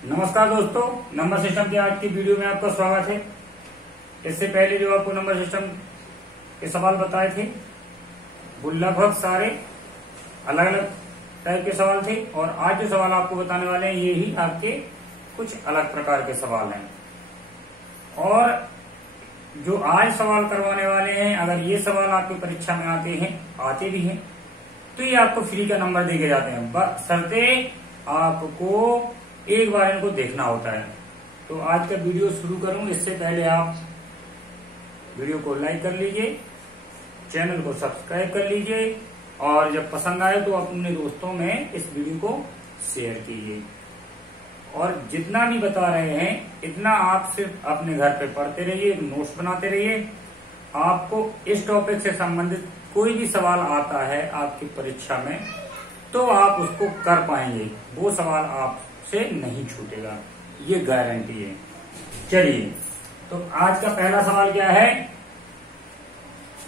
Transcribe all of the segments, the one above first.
नमस्कार दोस्तों, number system की आज की वीडियो में आपका स्वागत है। इससे पहले जो आपको नंबर सिस्टम के सवाल बताए थे वो लगभग सारे अलग अलग टाइप के सवाल थे और आज जो सवाल आपको बताने वाले हैं ये ही आपके कुछ अलग प्रकार के सवाल हैं। और जो आज सवाल करवाने वाले हैं, अगर ये सवाल आपकी परीक्षा में आते भी हैं तो ये आपको फ्री का नंबर देके जाते हैं, बशर्ते आपको एक बार इनको देखना होता है। तो आज का वीडियो शुरू करूं इससे पहले आप वीडियो को लाइक कर लीजिए, चैनल को सब्सक्राइब कर लीजिए और जब पसंद आए तो अपने दोस्तों में इस वीडियो को शेयर कीजिए। और जितना भी बता रहे हैं इतना आप सिर्फ अपने घर पे पढ़ते रहिए, नोट्स बनाते रहिए। आपको इस टॉपिक से संबंधित कोई भी सवाल आता है आपकी परीक्षा में तो आप उसको कर पाएंगे, वो सवाल आपसे नहीं छूटेगा, ये गारंटी है। चलिए, तो आज का पहला सवाल क्या है?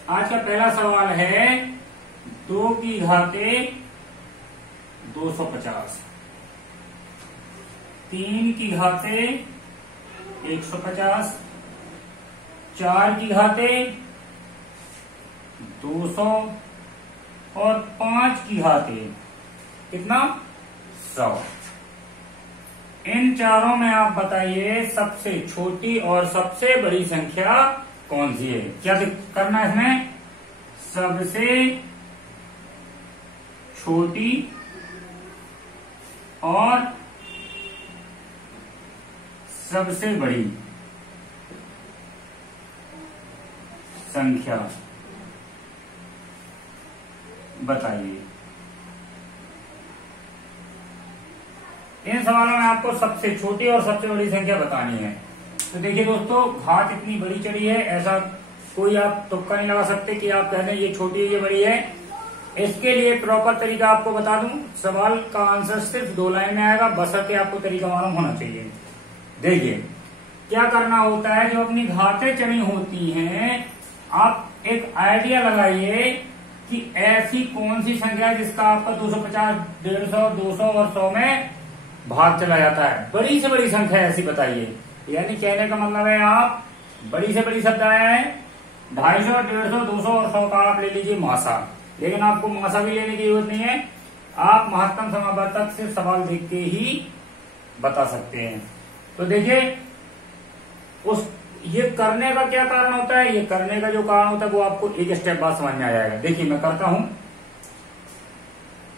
आज का पहला सवाल है 2 की घाते 250, 3 की घाते 150, 4 की घाते 200 और 5 की घाते कितना 100। इन चारों में आप बताइए सबसे छोटी और सबसे बड़ी संख्या कौन सी है। क्या करना है इसमें? सबसे छोटी और सबसे बड़ी संख्या बताइए। इन सवालों में आपको सबसे छोटी और सबसे बड़ी संख्या बतानी है। तो देखिए दोस्तों, घात इतनी बड़ी चढ़ी है, ऐसा कोई आप तुक्का नहीं लगा सकते कि आप कह दें ये छोटी है ये बड़ी है। इसके लिए प्रॉपर तरीका आपको बता दूं, सवाल का आंसर सिर्फ 2 लाइन में आएगा, बशर्ते आपको तरीका मालूम होना चाहिए। देखिए क्या करना होता है, जो अपनी घातें चढ़ी होती हैं आप एक आइडिया लगाइए कि ऐसी कौन सी संख्या है जिसका आपका 250, 150, 200 और 100 में भाग चला जाता है। बड़ी से बड़ी संख्या ऐसी बताइए। यानी कहने का मतलब है आप बड़ी से बड़ी शब्द आया है 250, 150, 200 और 100 का आप ले लीजिए मासा, लेकिन आपको मासा भी लेने की जरूरत नहीं है, आप महत्तम समावर्तक से सवाल देख के ही बता सकते हैं। तो देखिए ये करने का क्या कारण होता है, ये करने का जो कारण होता है वो आपको एक स्टेप बाद समझ में आ जाएगा। देखिए मैं करता हूं,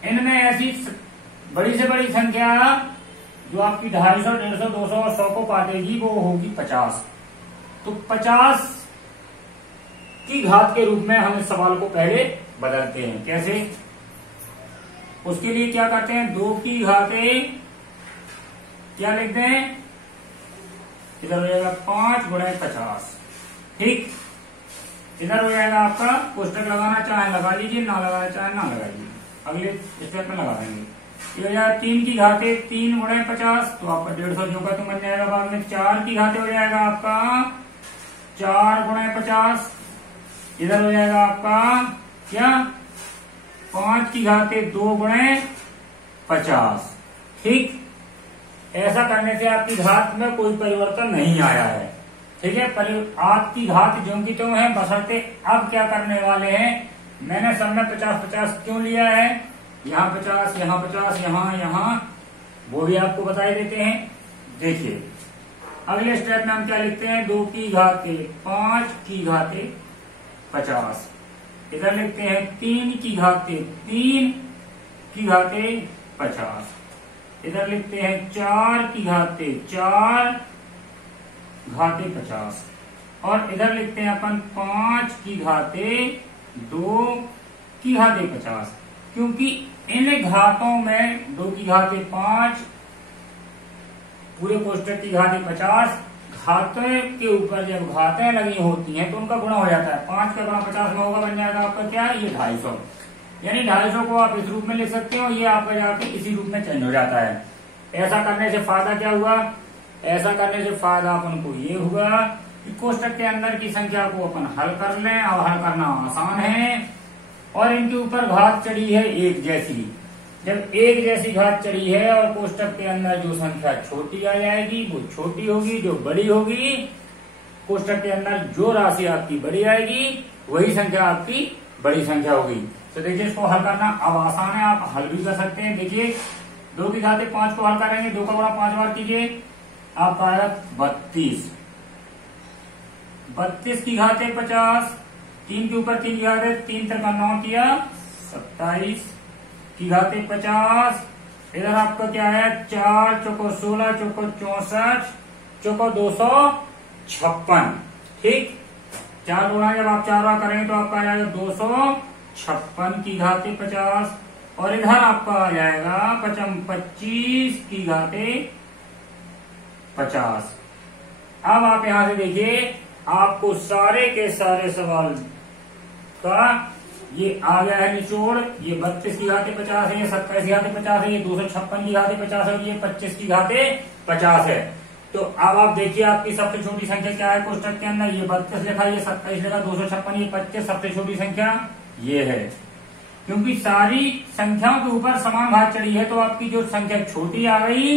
इनमें ऐसी बड़ी से बड़ी संख्या जो आपकी 250, 150, 200 और 100 को काटेगी वो होगी 50। तो 50 की घात के रूप में हम इस सवाल को पहले बदलते हैं। कैसे? उसके लिए क्या करते हैं, 2 की घाते क्या लिखते हैं, इधर हो जाएगा 5 गुणे 50। ठीक, इधर हो जाएगा आपका कोष्टक लगाना चाहे लगा लीजिए, ना लगाना चाहे ना लगाइए, अगले स्टेप में लगा देंगे। ये हो जाएगा 3 की घाते 3 गुणे 50, तो आपका 150 जो का तो बन जाएगा बाद में। 4 की घाते हो जाएगा आपका 4 गुणे 50, इधर हो जाएगा आपका क्या 5 की घाते 2 गुणे 50। ठीक, ऐसा करने से आपकी घात में कोई परिवर्तन नहीं आया है। ठीक है, आपकी घात ज्यों की त्यों है, बशर्ते अब क्या करने वाले हैं, मैंने सब में 50-50 क्यों लिया है, यहाँ 50, यहाँ 50, यहाँ वो भी आपको बता देते हैं। देखिए अगले स्टेप में हम क्या लिखते हैं, 2 की घाते 5 की घाते 50, इधर लिखते हैं 3 की घाते 3 की घाते 50, इधर लिखते हैं 4 की घाते 4 घाते 50 और इधर लिखते हैं अपन 5 की घाते 2 की घाते 50। क्योंकि इन घातों में 2 की घाते 5 पूरे कोष्टक की घाते 50, घाते के ऊपर जब घातें लगी होती हैं तो उनका गुणा हो जाता है। 5 का गुणा 50 में होगा, बन जाएगा आपका क्या, ये 250। यानी 250 को आप इस रूप में लिख सकते हो, ये आपका जाके इसी रूप में चेंज हो जाता है। ऐसा करने से फायदा क्या हुआ, ऐसा करने से फायदा अपन को ये हुआ कि कोष्टक के अंदर की संख्या को अपन हल कर लें, और हल करना आसान है और इनके ऊपर घात चढ़ी है एक जैसी। जब एक जैसी घात चढ़ी है और कोष्टक के अंदर जो संख्या छोटी आ जाएगी वो छोटी होगी, जो बड़ी होगी कोष्टक के अंदर जो राशि आपकी बड़ी आएगी वही संख्या आपकी बड़ी संख्या होगी। तो देखिए इसको हल करना अब आसान है, आप हल भी कर सकते हैं। देखिए 2 की घात 5 को हल करेंगे, 2 का गुणा 5 बार कीजिए, आपका आएगा 32। 32 की घात 50, 3 के ऊपर 3 की घात 3 तक 9 किया 27 की घात 50। इधर आपका क्या है 4 चौको 16 चौको 64 चौको 256। ठीक, 4 गुणा जब आप 4 बार करेंगे तो आपका आ जाएगा 256 की घात 50। और इधर आपका आ जाएगा 25 की घात 50। अब आप यहां से देखिए आपको सारे के सारे सवाल का ये आ गया है निचोड़। ये 32 की घात 50 है, ये 27 की घात 50 है, ये 256 की घात 50 है और ये 25 की घात 50 है। तो अब आप देखिए आपकी सबसे छोटी संख्या क्या है कोष्टक के अंदर, ये 32 लिखा, ये 27 लिखा, 256, ये 25, सबसे छोटी संख्या ये है। क्योंकि सारी संख्याओं के ऊपर समान घात चढ़ी है तो आपकी जो संख्या छोटी आ गई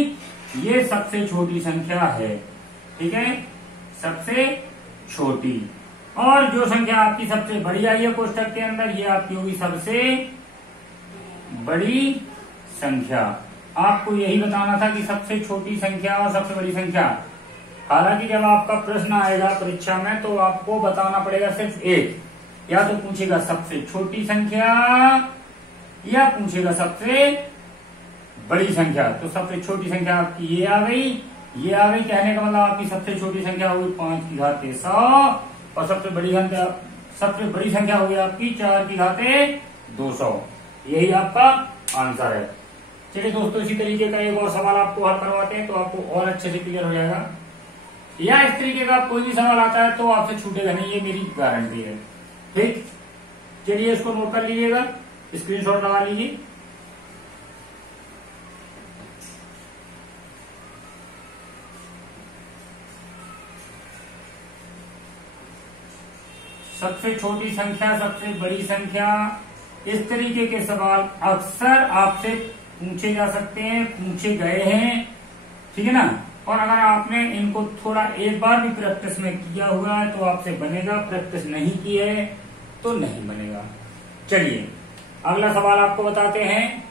ये सबसे छोटी संख्या है। ठीक है, सबसे छोटी। और जो संख्या आपकी सबसे बड़ी आई है कोष्टक के अंदर ये आपकी होगी सबसे बड़ी संख्या। आपको यही बताना था कि सबसे छोटी संख्या और सबसे बड़ी संख्या। हालांकि जब आपका प्रश्न आएगा परीक्षा में तो आपको बताना पड़ेगा सिर्फ एक, या तो पूछेगा सबसे छोटी संख्या या पूछेगा सबसे बड़ी संख्या। तो सबसे छोटी संख्या आपकी ये आ गई, ये आ गई, कहने का मतलब आपकी सबसे छोटी संख्या होगी 5 की घात 100 और सबसे बड़ी संख्या होगी आपकी 4 की घात 200। यही आपका आंसर है। चलिए दोस्तों, इसी तरीके का एक और सवाल आपको हल करवाते हैं तो आपको और अच्छे से क्लियर हो जाएगा। या इस तरीके का कोई भी सवाल आता है तो आपसे छूटेगा नहीं, ये मेरी गारंटी है। ठीक, चलिए इसको नोट कर लीजिएगा, स्क्रीनशॉट लगा लीजिए। सबसे छोटी संख्या, सबसे बड़ी संख्या, इस तरीके के सवाल अक्सर आपसे पूछे जा सकते हैं, पूछे गए हैं। ठीक है ना। और अगर आपने इनको थोड़ा एक बार भी प्रैक्टिस में किया हुआ है तो आपसे बनेगा, प्रैक्टिस नहीं की है तो नहीं बनेगा। चलिए अगला सवाल आपको बताते हैं।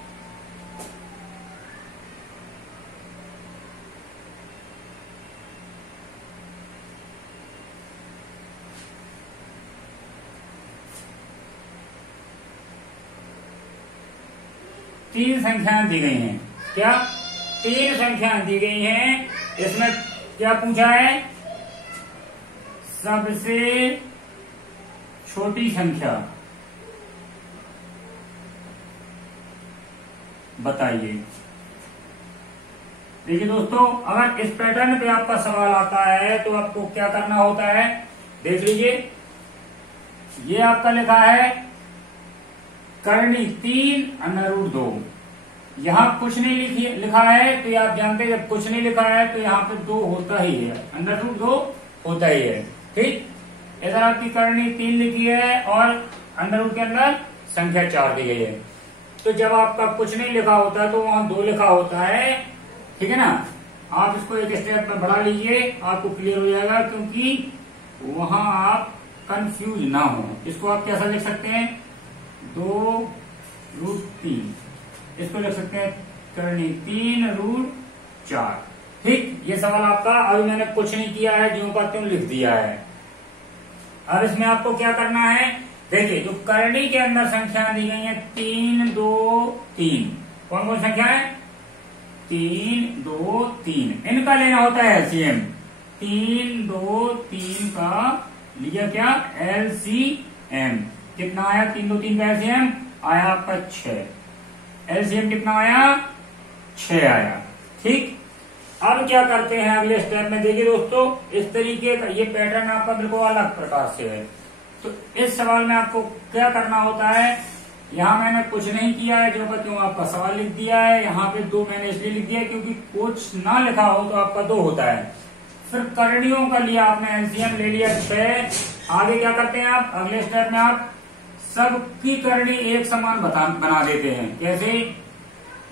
तीन संख्याएं दी गई हैं। क्या? 3 संख्याएं दी गई हैं। इसमें क्या पूछा है? सबसे छोटी संख्या बताइए। देखिए दोस्तों, अगर इस पैटर्न पे आपका सवाल आता है तो आपको क्या करना होता है, देख लीजिए। ये आपका लिखा है करनी 3 √2। यहां कुछ नहीं लिखा है तो ये आप जानते हैं जब कुछ नहीं लिखा है तो यहाँ पे 2 होता ही है, √2 होता ही है। ठीक, इधर आपकी करनी 3 लिखी है और √ के अंदर संख्या 4 दी गई है। तो जब आपका कुछ नहीं लिखा होता है तो वहां 2 लिखा होता है। ठीक है ना। आप इसको एक स्टेप में बढ़ा लीजिए, आपको क्लियर हो जाएगा, क्योंकि वहां आप कंफ्यूज ना हो। इसको आप कैसा लिख सकते हैं, 2√3, इसको लिख सकते हैं करनी 3√4। ठीक, ये सवाल आपका, अभी मैंने कुछ नहीं किया है, ज्यों का त्यों लिख दिया है। अब इसमें आपको क्या करना है, देखिए जो करनी के अंदर संख्या दी गई है 3, 2, 3, कौन कौन संख्या है, 3, 2, 3, इनका लेना होता है एलसीएम। 3, 2, 3 का लिया क्या, एलसीएम। कितना आया, 3, 2, 3 का एलसीएम आया आपका 6। एलसीएम कितना आया, 6 आया। ठीक, अब क्या करते हैं अगले स्टेप में, देखिए दोस्तों, इस तरीके का ये पैटर्न आपका बिल्कुल अलग प्रकार से है। तो इस सवाल में आपको क्या करना होता है, यहाँ मैंने कुछ नहीं किया है, जो का क्यों आपका सवाल लिख दिया है। यहाँ पे 2 मैंने इसलिए लिख दिया क्योंकि कुछ ना लिखा हो तो आपका 2 होता है। फिर करणियों का लिया आपने एलसीएम ले लिया 6। आगे क्या करते हैं आप, अगले स्टेप में आप सबकी करनी एक समान बना देते हैं। कैसे,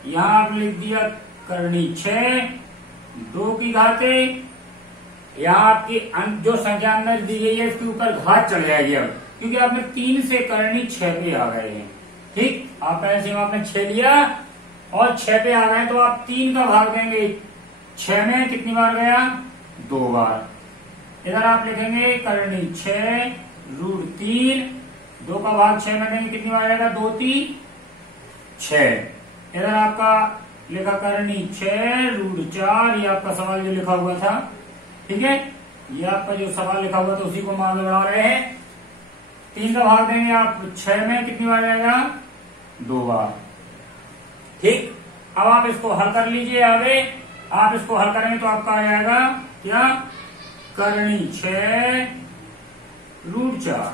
यहाँ आप लिख दिया करनी 6, 2 की घाते, यहाँ आपकी जो संख्या अंदर दी गई है इसके ऊपर घात चढ़ जाएगी अब, क्योंकि आपने 3 से करनी 6 पे आ गए हैं। ठीक, आप ऐसे आपने 6 लिया और 6 पे आ गए तो आप 3 का भाग देंगे 6 में, कितनी बार गया? 2 बार। इधर आप लिखेंगे करनी 6 √3, 2 का भाग 6 में देंगे, कितनी बार आएगा? 2 3 6। इधर आपका लिखा करनी 6 √4, ये आपका सवाल जो लिखा हुआ था, ठीक है, ये आपका जो सवाल लिखा हुआ था उसी को हम आगे बढ़ा रहे हैं। 3 का भाग देंगे आप 6 में, कितनी बार आएगा? 2 बार। ठीक, अब आप इसको हल कर लीजिए। आगे आप इसको हल करेंगे तो आपका आ जाएगा क्या? करनी 6 √4,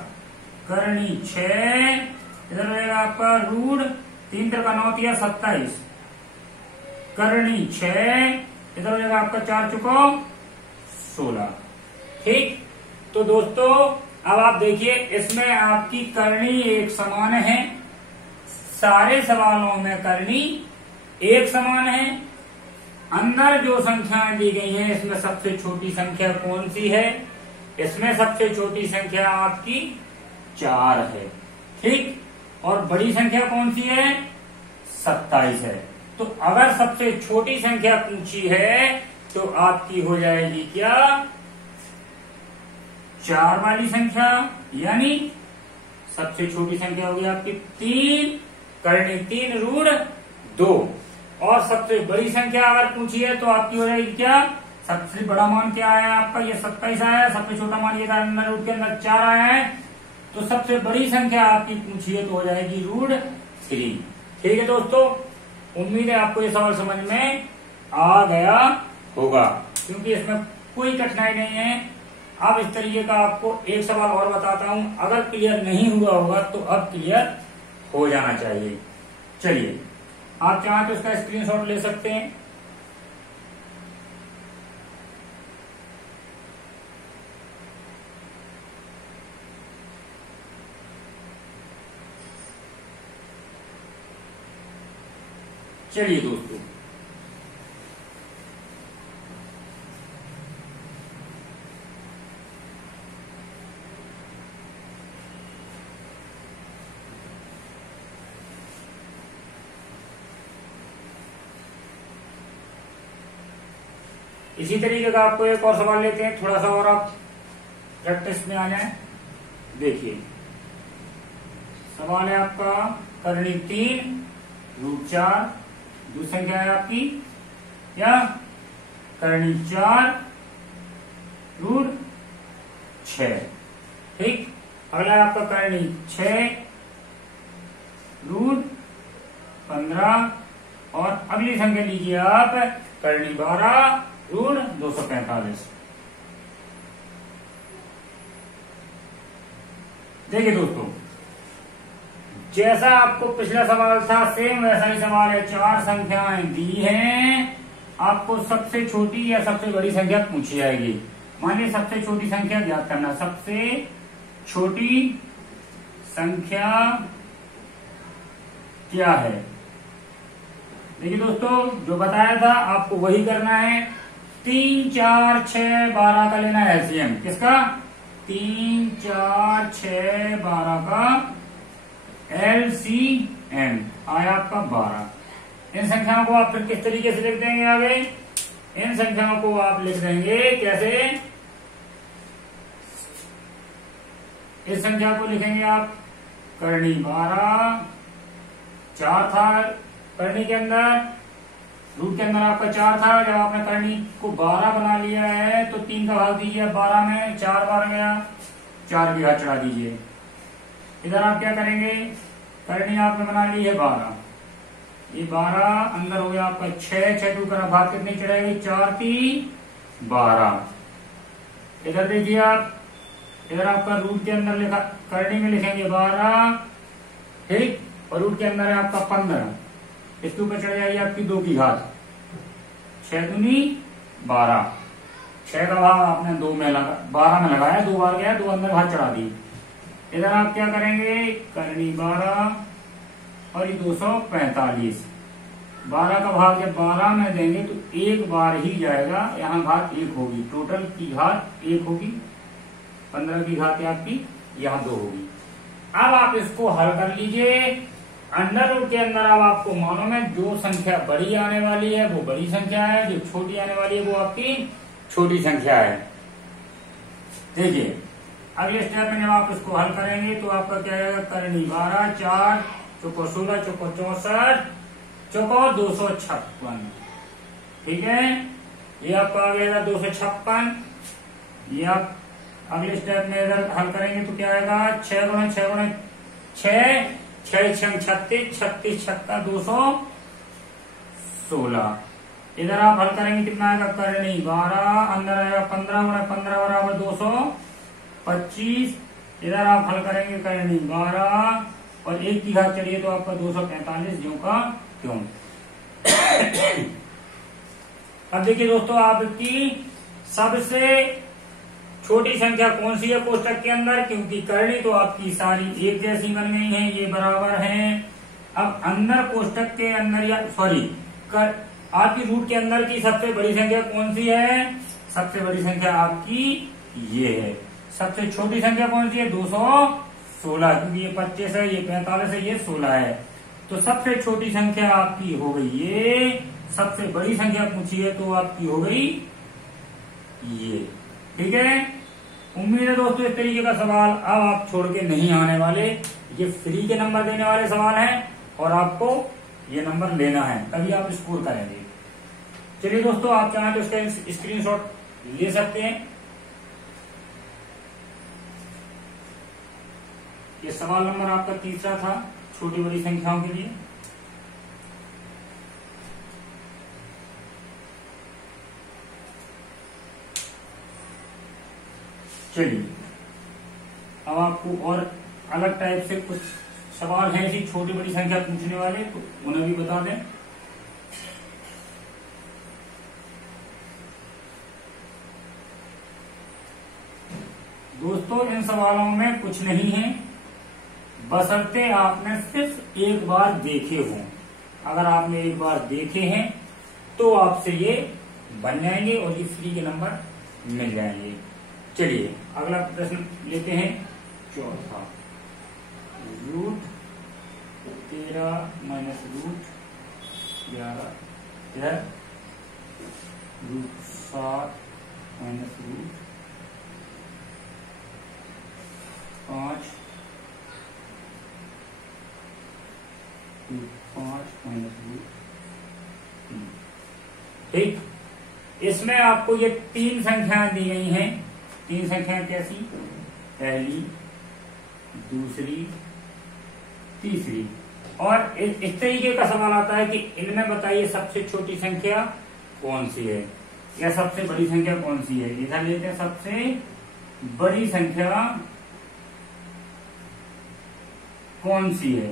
करनी 6, इधर रहेगा आपका √3 का 9 तिया 27, करनी 6, इधर रहेगा आपका 4 चुको 16। ठीक, तो दोस्तों अब आप देखिए इसमें आपकी करनी एक समान है, सारे सवालों में करनी एक समान है। अंदर जो संख्याएं दी गई हैं इसमें सबसे छोटी संख्या कौन सी है? इसमें सबसे छोटी संख्या आपकी 4 है। ठीक, और बड़ी संख्या कौन सी है? 27 है। तो अगर सबसे छोटी संख्या पूछी है तो आपकी हो जाएगी क्या? 4 वाली संख्या, यानी सबसे छोटी संख्या होगी आपकी 3, करनी 3 √2। और सबसे बड़ी संख्या अगर पूछी है तो आपकी हो जाएगी क्या? सबसे बड़ा मान क्या आया आपका? ये 27 आया, सबसे छोटा मान ये था अंदर रूट के अंदर 4 आया है, तो सबसे बड़ी संख्या आपकी पूछी है तो हो जाएगी √3। ठीक है दोस्तों, उम्मीद है आपको ये सवाल समझ में आ गया होगा, क्योंकि इसमें कोई कठिनाई नहीं है। अब इस तरीके का आपको एक सवाल और बताता हूं, अगर क्लियर नहीं हुआ होगा तो अब क्लियर हो जाना चाहिए। चलिए, आप चाहें तो इसका स्क्रीनशॉट ले सकते हैं। चलिए दोस्तों, इसी तरीके का आपको एक और सवाल लेते हैं, थोड़ा सा और आप प्रैक्टिस में आ जाए। देखिए सवाल है आपका करनी 3 √4, दूसरी संख्या है आपकी क्या? करनी 4 √6। ठीक, अगला है आपका करनी 6 √15, और अगली संख्या लीजिए आप करनी 12 √245। देखिए दोस्तों, जैसा आपको पिछला सवाल था सेम वैसा ही सवाल है। 4 संख्याएं दी हैं, आपको सबसे छोटी या सबसे बड़ी संख्या पूछी जाएगी। मानिए सबसे छोटी संख्या ज्ञात करना, सबसे छोटी संख्या क्या है? देखिए दोस्तों, जो बताया था आपको वही करना है। 3 4 6 12 का लेना है एलसीएम। किसका? 3 4 6 12 का एलसीएम आया आपका 12। इन संख्याओं को आप फिर किस तरीके से लिख देंगे? आगे इन संख्याओं को आप लिख देंगे कैसे? इस संख्या को लिखेंगे आप करनी 12, 4 था करनी के अंदर, रूट के अंदर आपका 4 था। जब आपने करनी को 12 बना लिया है तो 3 का भाग दीजिए 12 में, 4 बार गया, 4 की घात चढ़ा दीजिए। इधर आप क्या करेंगे? करनी आपने बना ली है 12, ये 12 अंदर हो गया आपका 6, 6 टू का भाग कितनी चढ़ाएगी? 4 3 12। इधर देखिए आप, इधर आपका रूट के अंदर लिखा, करनी में लिखेंगे 12, ठीक, और रूट के अंदर है आपका 15, इसके ऊपर चढ़ जाएगी आपकी 2 की घात, 6 दूनी 12। 6 का भाग आपने 2 में लगा, 12 में लगाया, 2 बार गया, 2 अंदर घात चढ़ा दी। इधर आप क्या करेंगे? करनी 12 और ये 245, 12 का भाग जब 12 में देंगे तो एक बार ही जाएगा, यहाँ घात 1 होगी, टोटल की घात 1 होगी, 15 की घात आपकी यहाँ 2 होगी। अब आप इसको हल कर लीजिए। अंडर रूट के अंदर अब आपको मानो में जो संख्या बड़ी आने वाली है वो बड़ी संख्या है, जो छोटी आने वाली है वो आपकी छोटी संख्या है। देखिए अगले स्टेप में जब आप इसको हल करेंगे तो आपका क्या आएगा, करनी 12, 4 चौको 16, चौको 64, चौको 256। ठीक है, ये आपका आ गया 256। ये आप अगले स्टेप में इधर हल करेंगे तो क्या आएगा, 6 गुणे 6 गुणे 6, 6 6 36, 36 छक्का 216। इधर आप हल करेंगे कितना आएगा, करनी 12, अंदर आएगा 15 गुणे 15 बराबर 225। इधर आप हल करेंगे करनी 12 और 1 की घात चलिए तो आपका 245 ज्यों का क्यों। अब देखिए दोस्तों, आपकी सबसे छोटी संख्या कौन सी है कोष्टक के अंदर, क्योंकि करनी तो आपकी सारी एक जैसी बन गई है, ये बराबर है। अब अंदर कोष्टक के अंदर या सॉरी आपकी रूट के अंदर की सबसे बड़ी संख्या कौन सी है, सबसे बड़ी संख्या आपकी ये है। सबसे छोटी संख्या कौन सी है, 216, क्योंकि ये 25 है, ये 45 है, ये 16 है। तो सबसे छोटी संख्या आपकी हो गई ये, सबसे बड़ी संख्या पूछी है तो आपकी हो गई ये। ठीक है, उम्मीद है दोस्तों इस तरीके का सवाल अब आप छोड़ के नहीं आने वाले। ये फ्री के नंबर देने वाले सवाल हैं और आपको ये नंबर लेना है, तभी आप स्कोर करेंगे। चलिए दोस्तों, आप चाहें तो इसका स्क्रीनशॉट ले सकते हैं। ये सवाल नंबर आपका तीसरा था छोटी बड़ी संख्याओं के लिए। चलिए अब आपको और अलग टाइप से कुछ सवाल हैं ऐसी छोटी बड़ी संख्या पूछने वाले, तो उन्हें भी बता दें। दोस्तों इन सवालों में कुछ नहीं है, बशर्ते आपने सिर्फ एक बार देखे हों। अगर आपने एक बार देखे हैं तो आपसे ये बन जाएंगे और ये फ्री के नंबर मिल जाएंगे। चलिए अगला प्रश्न लेते हैं, चौथा। रूट 13 माइनस रूट 11 है, root 7 minus root 5, root 5 minus root 3। ठीक, इसमें आपको ये 3 संख्याएं दी गई हैं। 3 संख्याएं कैसी, पहली, दूसरी, तीसरी। और इस तरीके का सवाल आता है कि इनमें बताइए सबसे छोटी संख्या कौन सी है या सबसे बड़ी संख्या कौन सी है। इधर लेते हैं सबसे बड़ी संख्या कौन सी है।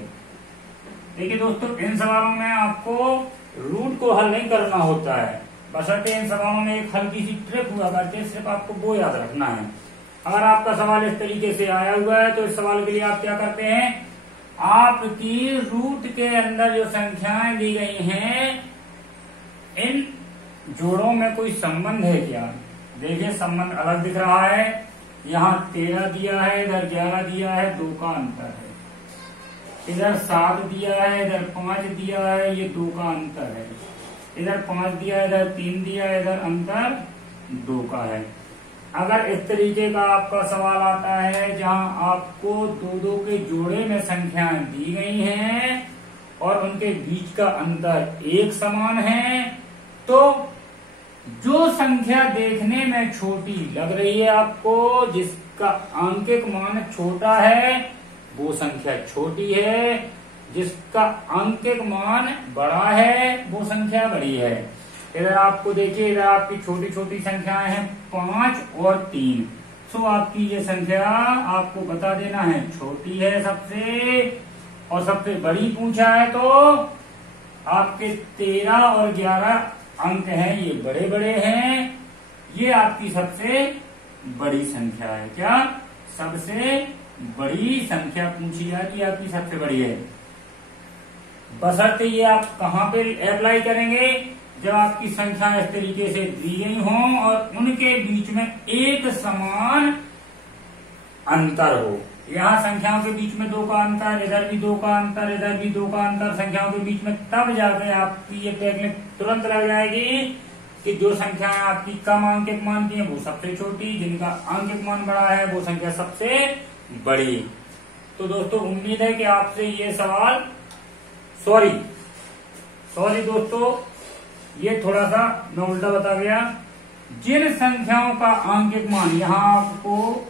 देखिए दोस्तों, इन सवालों में आपको रूट को हल नहीं करना होता है, बशर्ते इन सवालों में एक हल्की सी ट्रिक हुआ करती है, सिर्फ आपको वो याद रखना है। अगर आपका सवाल इस तरीके से आया हुआ है तो इस सवाल के लिए आप क्या करते हैं, आपकी रूट के अंदर जो संख्याएं दी गई हैं, इन जोड़ों में कोई संबंध है क्या। देखिए संबंध अलग दिख रहा है, यहाँ 13 दिया है, इधर 11 दिया है, 2 का अंतर है। इधर 7 दिया है, इधर 5 दिया है, ये 2 का अंतर है। इधर 5 दिया, इधर 3 दिया, इधर अंतर 2 का है। अगर इस तरीके का आपका सवाल आता है जहां आपको 2-2 के जोड़े में संख्याएं दी गई हैं और उनके बीच का अंतर एक समान है, तो जो संख्या देखने में छोटी लग रही है आपको, जिसका आंकिक मान छोटा है वो संख्या छोटी है, जिसका आंकिक मान बड़ा है वो संख्या बड़ी है। इधर आपको देखिए, इधर आपकी छोटी छोटी संख्याएं हैं 5 और 3। सो आपकी ये संख्या आपको बता देना है छोटी है सबसे, और सबसे बड़ी पूछा है तो आपके 13 और 11 अंक हैं, ये बड़े बड़े हैं। ये आपकी सबसे बड़ी संख्या है। क्या, सबसे बड़ी संख्या पूछी है कि आपकी सबसे बड़ी है। बशर्ते ये आप कहाँ पे अप्लाई करेंगे, जब आपकी संख्या इस तरीके से दी गई हो और उनके बीच में एक समान अंतर हो। यहाँ संख्याओं के बीच में 2 का अंतर, इधर भी 2 का अंतर, इधर भी 2 का अंतर संख्याओं के बीच में, तब जाके आपकी ये टेक्निक तुरंत लग जाएगी कि जो संख्याएं आपकी कम अंकित मान की है वो सबसे छोटी, जिनका अंकित मान बड़ा है वो संख्या सबसे बड़ी। तो दोस्तों उम्मीद है कि आपसे ये सवाल सॉरी दोस्तों, ये थोड़ा सा मैं उल्टा बता गया। जिन संख्याओं का अंकित मान, यहाँ आपको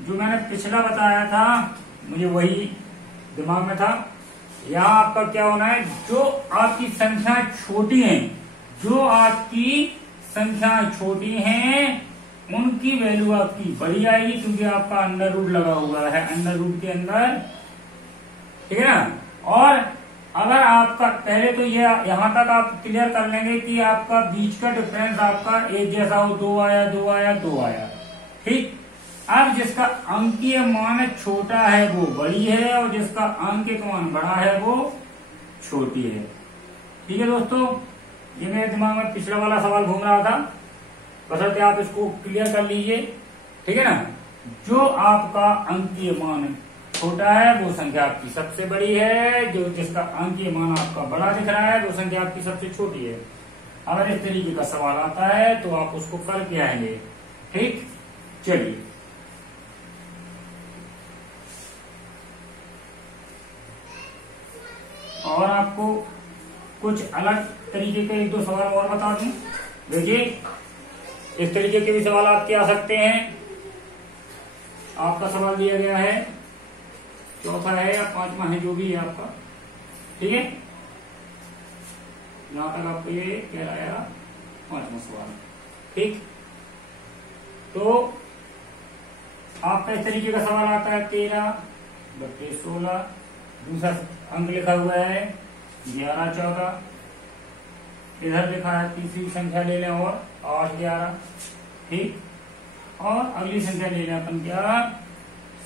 जो मैंने पिछला बताया था मुझे वही दिमाग में था, यहाँ आपका क्या होना है, जो आपकी संख्या छोटी है, जो आपकी संख्या छोटी हैं उनकी वैल्यू आपकी बड़ी आएगी, क्योंकि आपका अंडर रूट लगा हुआ है अंडर रूट के अंदर, ठीक है ना। और अगर आपका पहले तो ये यहां तक आप क्लियर कर लेंगे कि आपका बीच का डिफरेंस आपका एक जैसा हो, 2 आया 2 आया 2 आया, ठीक। अब जिसका अंकीय मान छोटा है वो बड़ी है और जिसका अंकित मान बड़ा है वो छोटी है, ठीक है दोस्तों। ये मेरे दिमाग में पिछला वाला सवाल घूम रहा था, बशर्ते आप इसको क्लियर कर लीजिए, ठीक है ना। जो आपका अंकीय मान छोटा है वो संख्या आपकी सबसे बड़ी है, जो जिसका अंकीय मान आपका बड़ा दिख रहा है वो संख्या आपकी सबसे छोटी है। अगर इस तरीके का सवाल आता है तो आप उसको करके आएंगे, ठीक। चलिए और आपको कुछ अलग तरीके के 1-2 सवाल और बता दूं। देखिए इस तरीके के भी सवाल आपके आ सकते हैं। आपका सवाल दिया गया है, चौथा है या 5वां है, जो भी है आपका, ठीक है। यहां तक आपको ये कहलाएगा 5वां सवाल, ठीक। तो आपका इस तरीके का सवाल आता है 13/16, दूसरा अंक लिखा हुआ है 11/14, इधर लिखा है तीसरी संख्या ले लें और 8/11, ठीक। और अगली संख्या ले लें अपन क्या,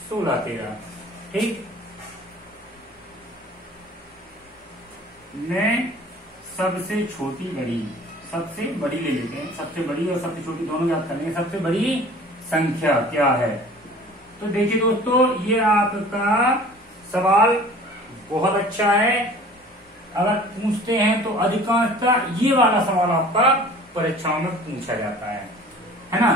16/13, ठीक। मैं सबसे छोटी बड़ी, सबसे बड़ी ले लेते हैं, सबसे बड़ी और सबसे छोटी दोनों याद करेंगे। सबसे बड़ी संख्या क्या है, तो देखिए दोस्तों ये आपका सवाल बहुत अच्छा है। अगर पूछते हैं तो अधिकांशतः ये वाला सवाल आपका परीक्षाओं में पूछा जाता है ना।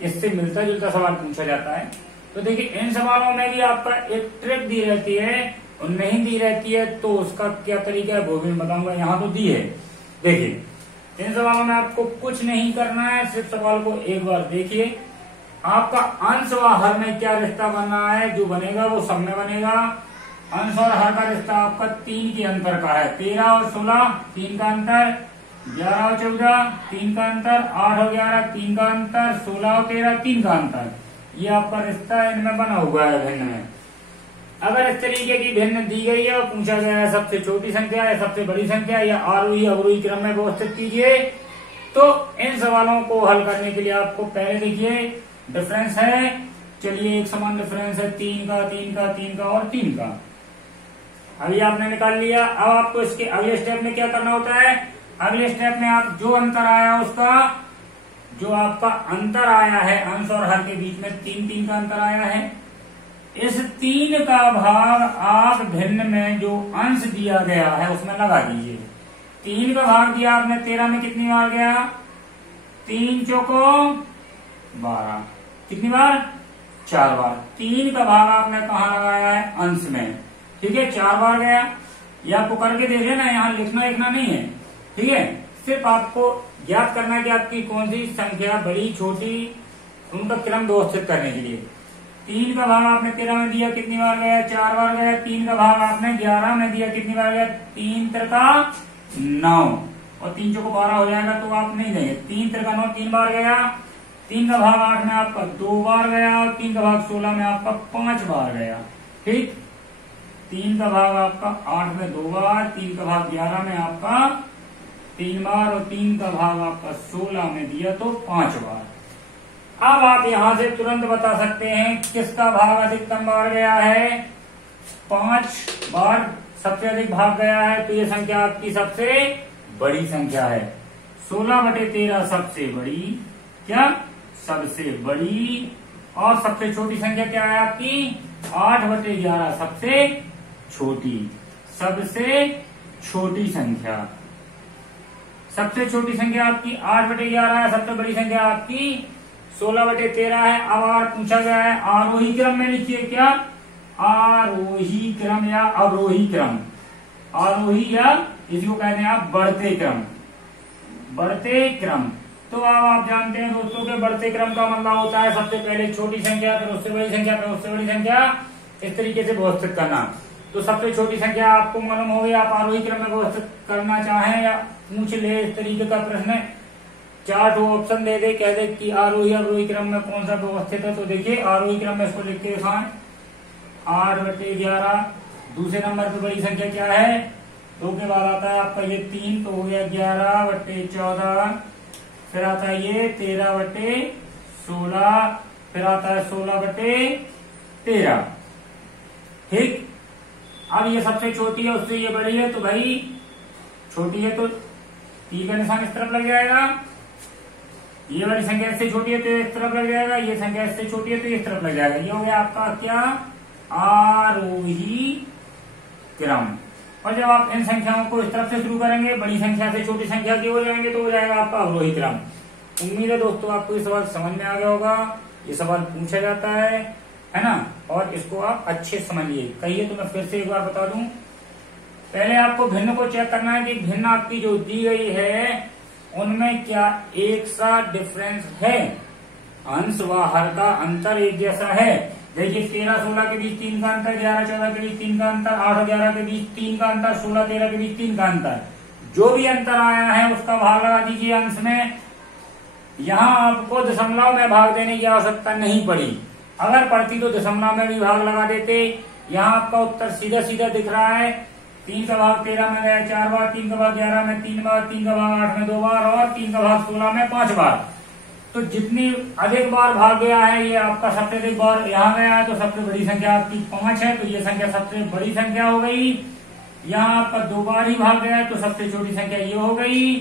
इससे मिलता जुलता सवाल पूछा जाता है। तो देखिए इन सवालों में भी आपका एक ट्रिक दी रहती है और नहीं दी रहती है, तो उसका क्या तरीका है वो भी मैं बताऊंगा। यहाँ तो दी है, देखिए इन सवालों में आपको कुछ नहीं करना है, सिर्फ सवाल को एक बार देखिए। आपका अंश व हर में क्या रिश्ता बन रहा है, जो बनेगा वो सब में बनेगा। अंश और हर का रिश्ता आपका 3 के अंतर का है, 13 और 16 3 का अंतर, 11 और 14 3 का अंतर, 8 और 11 3 का अंतर, 16 और 13 3 का अंतर। ये आपका रिश्ता इनमें बना हुआ है भिन्न में। अगर इस तरीके की भिन्न दी गई है और पूछा गया है सबसे छोटी संख्या या सबसे बड़ी संख्या या आरोही अवरोही क्रम में व्यवस्थित कीजिए, तो इन सवालों को हल करने के लिए आपको पहले देखिए डिफरेंस है, चलिए एक समान डिफरेंस है 3 का 3 का 3 का और 3 का। अभी आपने निकाल लिया। अब आपको इसके अगले स्टेप में क्या करना होता है, अगले स्टेप में आप जो अंतर आया उसका, जो आपका अंतर आया है अंश और हर के बीच में 3 का अंतर आया है, इस 3 का भाग आप भिन्न में जो अंश दिया गया है उसमें लगा दीजिए। 3 का भाग दिया आपने 13 में, कितनी बार गया, 3 चौको 12, कितनी बार, 4 बार। 3 का भाग आपने कहा लगाया है, अंश में, ठीक है, 4 बार गया। ये आपको करके देख लेना, यहाँ लिखना नहीं है, ठीक है। सिर्फ आपको याद करना है कि आपकी कौन सी संख्या बड़ी छोटी, उनका क्रम व्यवस्थित करने के लिए। 3 का भाग आपने 13 में दिया, कितनी बार गया, 4 बार गया। 3 का भाग आपने 11 में दिया, कितनी बार गया, 3 त्रिका 9 और 3 चौको 12 हो जाएगा तो आप नहीं देंगे। 3 त्रिका 9 3 बार गया। 3 का भाग 8 में आपका 2 बार गया और 3 का भाग 16 में आपका 5 बार गया, ठीक। 3 का भाग आपका 8 में 2 बार, 3 का भाग 11 में आपका 3 बार और 3 का भाग आपका 16 में दिया तो 5 बार। अब आप यहां से तुरंत बता सकते हैं किसका भाग अधिकतम बार गया है, 5 बार सबसे अधिक भाग गया है तो ये संख्या आपकी सबसे बड़ी संख्या है। 16/13 सबसे बड़ी, क्या सबसे बड़ी। और सबसे छोटी संख्या क्या है आपकी 8/11 सबसे छोटी, सबसे छोटी संख्या। सबसे छोटी संख्या आपकी 8/11 है, सबसे बड़ी संख्या आपकी 16/13 है। अब और पूछा गया है आरोही क्रम में लिखिए, क्या आरोही क्रम या अवरोही क्रम। आरोही या इसको कहते हैं आप बढ़ते क्रम, बढ़ते क्रम। तो अब आप जानते हैं दोस्तों के बढ़ते क्रम का मतलब होता है सबसे पहले छोटी संख्या, फिर उससे बड़ी संख्या, फिर उससे बड़ी संख्या, इस तरीके से व्यवस्थित करना। तो सबसे छोटी संख्या आपको मालूम हो गई। आप आरोही क्रम में व्यवस्थित करना चाहें या पूछ ले इस तरीके का प्रश्न, 4 ऑप्शन दे दे, कह दे कि आरोही अवरोही क्रम में कौन सा व्यवस्थित है। तो देखिए आरोही क्रम में इसको लिख के दिखाएं 8/11। दूसरे नंबर पे बड़ी संख्या क्या है 2 के बाद आता है आपका ये 3, तो हो गया 11/14। फिर आता है ये 13/16, फिर आता है 16/13। ठीक। अब ये सबसे छोटी है उससे ये बड़ी है, तो भाई छोटी है तो टी का निशान इस तरफ लग जाएगा। ये वाली संख्या इससे छोटी है तो इस तरफ लग जाएगा, ये संख्या इससे छोटी है तो इस तरफ लग जाएगा। ये हो गया आपका क्या आरोही क्रम। और जब आप इन संख्याओं को इस तरफ से शुरू करेंगे, बड़ी संख्या से छोटी संख्या की हो जाएंगे, तो हो जाएगा आपका अवरोही क्रम। उम्मीद है दोस्तों आपको ये सवाल समझ में आ गया होगा। ये सवाल पूछा जाता है ना, और इसको आप अच्छे समझिए। कहिए तो मैं फिर से एक बार बता दूं, पहले आपको भिन्न को चेक करना है कि भिन्न आपकी जो दी गई है उनमें क्या एक सा डिफरेंस है, अंश व हर का अंतर एक जैसा है। देखिए 13-16 के बीच 3 का अंतर, 11-14 के बीच 3 का अंतर, 8-11 के बीच 3 का अंतर, 16-13 के बीच 3 का अंतर। जो भी अंतर आया है उसका भाग लगा दीजिए अंश में। यहाँ आपको दशमलव में भाग देने की आवश्यकता नहीं पड़ी, अगर पड़ती तो दशमलव में भी भाग लगा देते। यहाँ आपका उत्तर सीधा सीधा दिख रहा है। 3 का भाग 13 में गया 4 बार, 3 का भाग 11 में 3 बार, 3 का भाग 8 में 2 बार, और 3 का भाग 16 में 5 बार। तो जितनी अधिक बार भाग गया है ये आपका सबसे अधिक बार यहाँ गया है, तो सबसे बड़ी संख्या आपकी 5 है, तो ये संख्या सबसे बड़ी संख्या हो गई। यहाँ आपका 2 बार ही भाग गया है तो सबसे छोटी संख्या ये हो गई।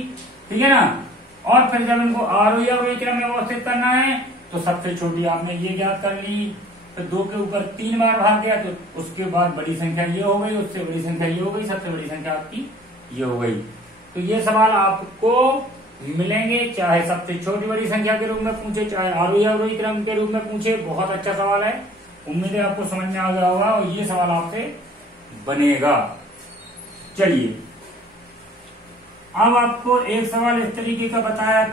ठीक है ना। और फिर जब इनको आरोही अवरोही क्रम में व्यवस्थित करना है तो सबसे छोटी आपने ये ज्ञात कर ली। तो 2 के ऊपर 3 बार भाग गया तो उसके बाद बड़ी संख्या ये हो गई, उससे बड़ी संख्या ये हो गई, सबसे बड़ी संख्या आपकी ये हो गई। तो ये सवाल आपको मिलेंगे, चाहे सबसे छोटी बड़ी संख्या के रूप में पूछे, चाहे आरोही अवरोही क्रम के रूप में पूछे। बहुत अच्छा सवाल है, उम्मीद है आपको समझ में आ गया होगा और ये सवाल आपसे बनेगा। चलिए अब आपको एक सवाल इस तरीके का बताया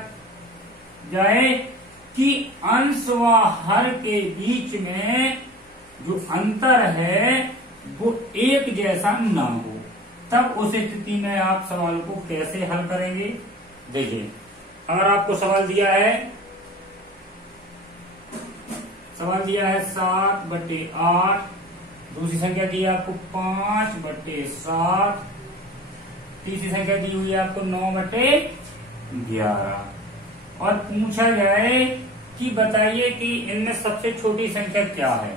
जाए कि अंश व हर के बीच में जो अंतर है वो एक जैसा ना हो, तब उस स्थिति में आप सवाल को कैसे हल करेंगे। देखिए अगर आपको सवाल दिया है 7/8, दूसरी संख्या दी है आपको 5/7, तीसरी संख्या दी हुई है आपको 9/11, और पूछा जाए कि बताइए कि इनमें सबसे छोटी संख्या क्या है।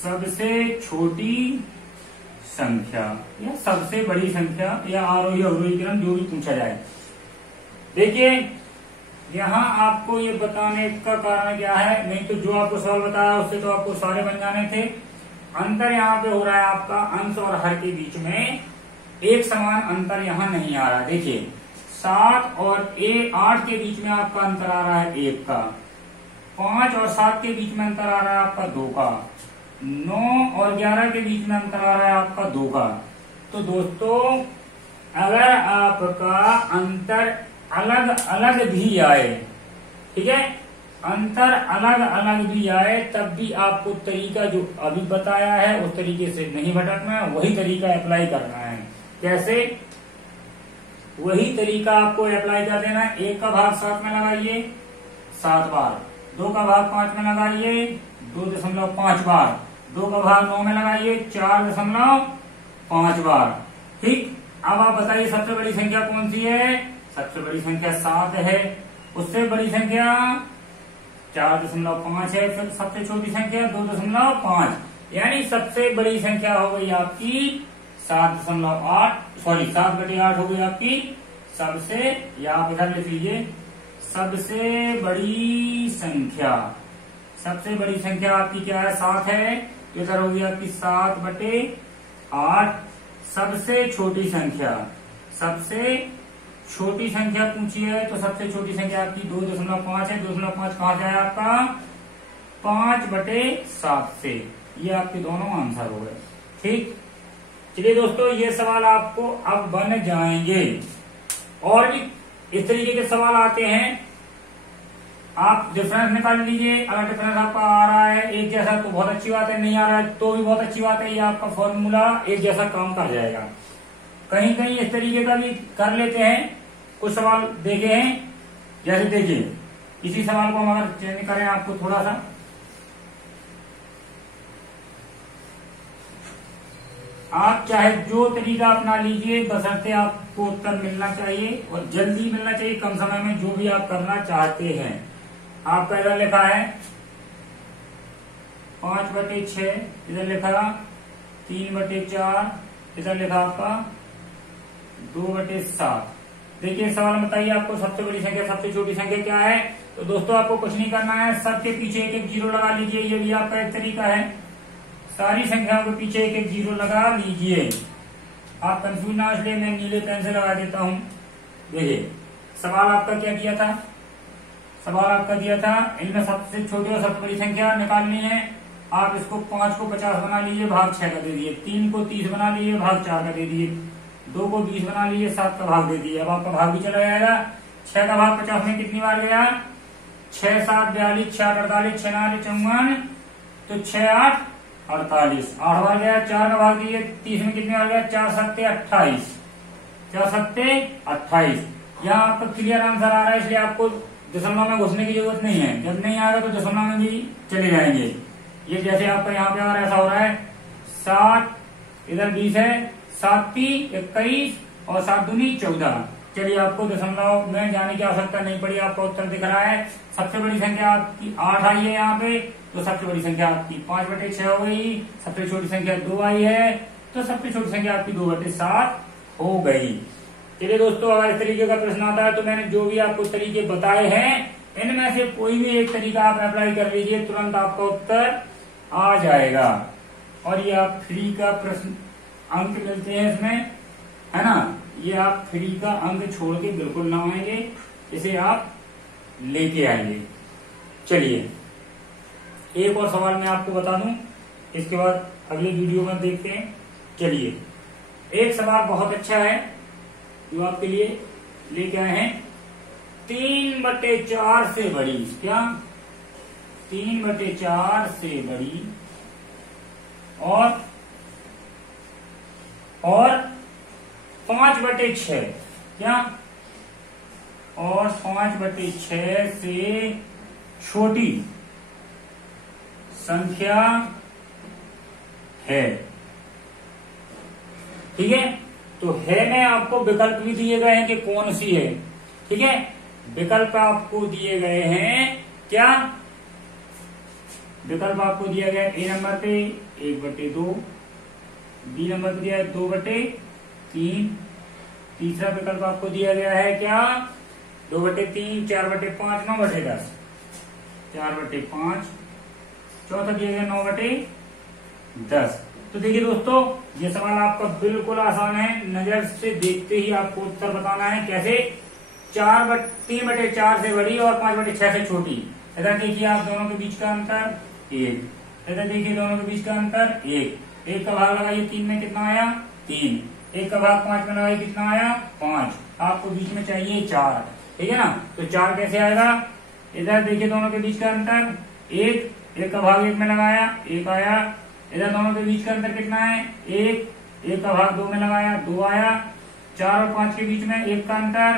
सबसे छोटी संख्या या सबसे बड़ी संख्या या आरोही अवरोही क्रम जो भी पूछा जाए। देखिए यहाँ आपको ये बताने का कारण क्या है, नहीं तो जो आपको सवाल बताया उससे तो आपको सारे बन जाने थे। अंतर यहाँ पे हो रहा है आपका अंश और हर के बीच में एक समान अंतर यहाँ नहीं आ रहा। देखिए 7 और 8 के बीच में आपका अंतर आ रहा है 1 का, 5 और 7 के बीच में अंतर आ रहा है आपका 2 का, 9 और 11 के बीच में अंतर आ रहा है आपका 2 का। तो दोस्तों अगर आपका अंतर अलग अलग भी आए, ठीक है, अंतर अलग अलग भी आए, तब भी आपको तरीका जो अभी बताया है उस तरीके से नहीं भटकना है, वही तरीका अप्लाई करना है। कैसे? वही तरीका आपको अप्लाई कर देना है। 1 का भाग 7 में लगाइए 7 बार, 2 का भाग 5 में लगाइए 2.5 बार, 2 का भाग 9 में लगाइए 4.5 बार। ठीक। अब आप बताइए सबसे बड़ी संख्या कौन सी है? सबसे बड़ी संख्या 7 है, उससे बड़ी संख्या 4.5 है, फिर सबसे छोटी संख्या 2.5। यानी सबसे बड़ी संख्या हो गई आपकी 7.8, सॉरी 7/8 हो गई आपकी सबसे, या आप इधर लिख लीजिए सबसे बड़ी संख्या। सबसे बड़ी संख्या आपकी क्या है? 7 है, इधर होगी आपकी 7/8। सबसे छोटी संख्या, सबसे छोटी संख्या पूछी है तो सबसे छोटी संख्या आपकी 2.5 है। 2.5 कहां से आया आपका? 5/7 से। ये आपके दोनों आंसर हो गए। ठीक, चलिए दोस्तों ये सवाल आपको अब बन जाएंगे, और भी इस तरीके के सवाल आते हैं। आप डिफरेंस निकाल लीजिए, अगर डिफरेंस आपका आ रहा है एक जैसा तो बहुत अच्छी बात है, नहीं आ रहा है तो भी बहुत अच्छी बात है, ये आपका फॉर्मूला एक जैसा काम कर जाएगा। कहीं कहीं इस तरीके का भी कर लेते हैं, कुछ सवाल देखे हैं। जैसे देखिए इसी सवाल को हम अगर चेंज करें आपको थोड़ा सा, आप चाहे जो तरीका अपना लीजिए, बशर्ते आपको उत्तर मिलना चाहिए और जल्दी मिलना चाहिए, कम समय में, जो भी आप करना चाहते हैं। आपका इधर लिखा है 5/6, इधर लिखा 3/4, इधर लिखा आपका 2/7। देखिए सवाल में बताइए आपको सबसे बड़ी संख्या सबसे छोटी संख्या क्या है। तो दोस्तों आपको कुछ नहीं करना है, सबके पीछे एक एक जीरो लगा लीजिए, ये भी आपका एक तरीका है। सारी संख्याओं के पीछे एक एक जीरो लगा लीजिए। आप कंफ्यूज ना, इसलिए मैं नीले पेन से लगा देता हूं। देखिए सवाल आपका क्या किया था? सवाल आपका दिया था इनमें सबसे छोटी और सबसे बड़ी संख्या निकालनी है। आप इसको 5 को 50 बना लीजिए, भाग 6 का दे दिए। 3 को 30 बना लीजिए, भाग 4 का दे दिए। 2 को 20 बना लीजिए, 7 का भाग दे दिए। अब आपका भाग भी चला जाएगा। 6 का भाग 50 में कितनी बार गया? 6 7 42, 6 8 48, 6 9 54, तो 6 8 48, 8 बार गया। 4 का भाग दिए 30 में कितनी बार गया? 4 7 28, 4 7 28। यहाँ आपका क्लियर आंसर आ रहा है, इसलिए आपको दशमलव में घुसने की जरूरत नहीं है। जब नहीं आएगा तो दशमलव में भी चले जाएंगे। ये जैसे आपका यहाँ पे अगर ऐसा हो रहा है 7, इधर 20 है, 7 3 21 और 7 दूनी 14। चलिए आपको दशमलव में जाने की आवश्यकता नहीं पड़ी, आपका उत्तर दिख रहा है। सबसे बड़ी संख्या आपकी 8 आई है यहाँ पे, तो सबसे बड़ी संख्या आपकी 5/6 हो गई। सबसे छोटी संख्या 2 आई है, तो सबसे छोटी संख्या आपकी 2/7 हो गई। चलिए दोस्तों अगर इस तरीके का प्रश्न आता है तो मैंने जो भी आपको तरीके बताए हैं इनमें से कोई भी एक तरीका आप अप्लाई कर लीजिए, तुरंत आपका उत्तर आ जाएगा। और ये आप फ्री का प्रश्न अंक मिलते हैं इसमें, है ना। ये आप फ्री का अंक छोड़ के बिल्कुल ना आएंगे, इसे आप लेके आएंगे। चलिए एक और सवाल मैं आपको बता दूं, इसके बाद अगले वीडियो में देखते हैं। चलिए एक सवाल बहुत अच्छा है जो आपके लिए लेके आए हैं। 3/4 से बड़ी, क्या 3/4 से बड़ी और 5/6, क्या और 5/6 से छोटी संख्या है। ठीक है, तो है में आपको विकल्प भी दिए गए हैं कि कौन सी है। ठीक है, विकल्प आपको दिए गए हैं, क्या विकल्प आपको दिया गया है? ए नंबर पे 1/2, बी नंबर पे दिया है 2/3, तीसरा विकल्प आपको दिया गया है क्या? 2/3, 4/5, 9/10, 4/5, चौथा दिया गया 9/10। तो देखिए दोस्तों ये सवाल आपका बिल्कुल आसान है, नजर से देखते ही आपको उत्तर बताना है। कैसे? 3/4 से बड़ी और 5/6 से छोटी। इधर देखिए आप दोनों के बीच का अंतर 1, इधर देखिए दोनों के बीच का अंतर 1। 1 का भाग लगाइए 3 में, कितना आया? 3। 1 का भाग 5 में लगाइए, कितना आया? 5। आपको बीच में चाहिए 4, ठीक है ना। तो 4 कैसे आएगा? इधर देखिए दोनों के बीच का अंतर 1, 1 का भाग 1 में लगाया, 1 आया। इधर दोनों के बीच का अंतर कितना है? 1, 1 का भाग 2 में लगाया, 2 आया। 4 और 5 के बीच में 1 का अंतर,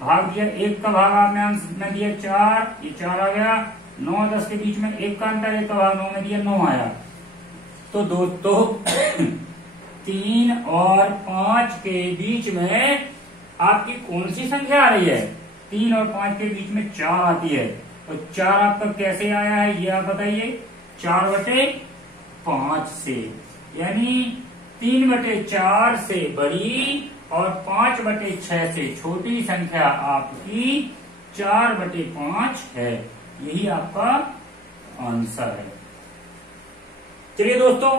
भाग दिया 1 का भाग आपने अंश में दिया 4, ये 4 आ गया। 9 10 के बीच में 1 का अंतर, 1 का भाग 9 में दिया, 9 आया। तो दोस्तों 3 और 5 के बीच में आपकी कौन सी संख्या आ रही है? 3 और 5 के बीच में 4 आती है। और 4 आपका कैसे आया है ये आप बताइए? 4/5 5 से, यानी 3/4 से बड़ी और 5/6 से छोटी संख्या आपकी 4/5 है। यही आपका आंसर है। चलिए दोस्तों,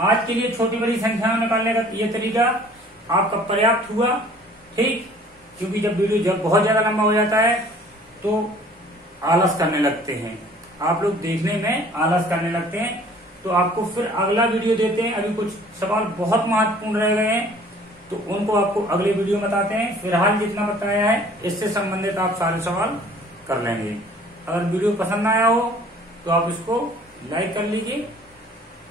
आज के लिए छोटी बड़ी संख्या निकालने का ये तरीका आपका पर्याप्त हुआ। ठीक, क्योंकि जब वीडियो बहुत ज्यादा लंबा हो जाता है तो आलस करने लगते हैं, आप लोग देखने में आलस करने लगते हैं, तो आपको फिर अगला वीडियो देते हैं। अभी कुछ सवाल बहुत महत्वपूर्ण रह गए हैं तो उनको आपको अगले वीडियो में बताते हैं। फिलहाल जितना बताया है इससे संबंधित आप सारे सवाल कर लेंगे। अगर वीडियो पसंद आया हो तो आप इसको लाइक कर लीजिए,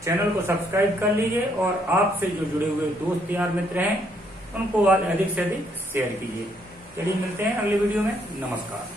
चैनल को सब्सक्राइब कर लीजिए और आपसे जो जुड़े हुए दोस्त यार मित्र हैं उनको अधिक से अधिक शेयर कीजिए। चलिए मिलते हैं अगले वीडियो में। नमस्कार।